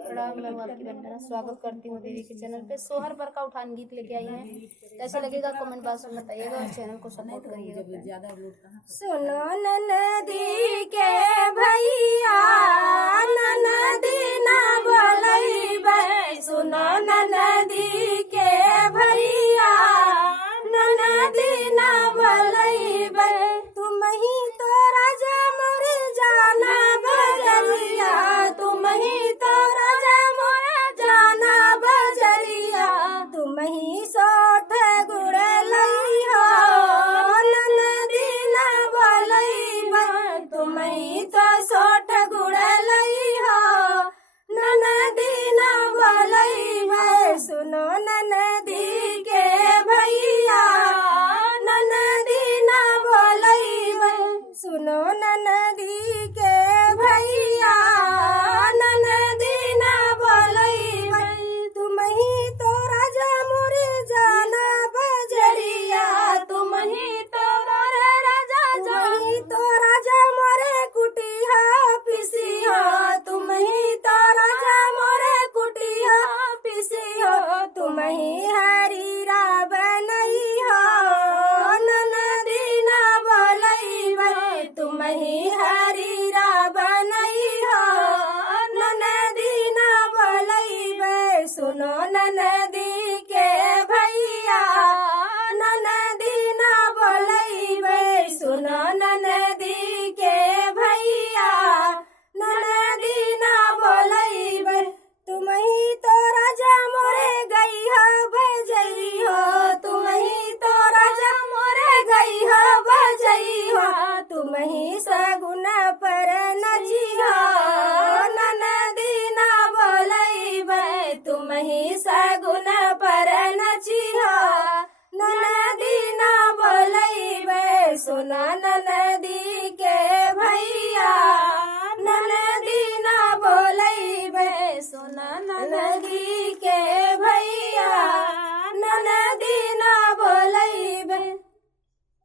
प्रणाम, मैं हूँ आपकी वंदना। स्वागत करती हूँ दीदी के चैनल पे। सोहर पर का उठान गीत लेके आई हैं। कैसा लगेगा कमेंट बॉक्स में बताइएगा और चैनल को सपोर्ट करिएगा। सुनो ननदी के भैया, ननदी ना बोलैबै। सुनो ननदी के भैया, ननदी ना बोलैबै। तुम ही तो राजा मोर जाना बजरिया, तुम ही तो राजा मोर जाना बजरिया। तुम ही सोठ गुड़ लइहो, ननदी ना बोलैबै। तुम ही तो सोठ गुड़ लइहो, ननदी ना बोलैबै। सुनो ननदी के भैया, ननदी ना बोलैबै। सुनो ननदी के भैया, ननदी ना बोलैबै। तुम ही तो राजा मोर जाना बजरिया, तुम ही तो राजा, तुम ही तो राजा मोरे कुटिया पिसिया। तुम ही तो राजा मोरे कुटिया पिसिया। तुम ही हरीरा बनैहा, ननदी ना बोलैबै। तुम ही हरीरा बनैहा, ननदी ना बोलैबै। सुनो ननदी के भैया, ननदी ना बोलैबै। सुनो ननदी के भैया, ननदी ना बोलैबै। तुम ही तो राजा मोरे गईहा बजइहो, तुम ही तो राजा मोरे गईहा बजइहो। तुम ही सगुन पर नचिहा, ननदी ना बोलैबै। तुम ही सगुन पर नचिहा, ननदी ना बोलैबै। सुना ननदी के भैया, ननदी ना बोलैबै। सुना ननदी के भैया, ननदी ना बोलैबै।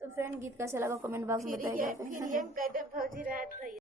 तो फ्रेंड, गीत कैसे लगा कमेंट बॉक्स में बताइएगा।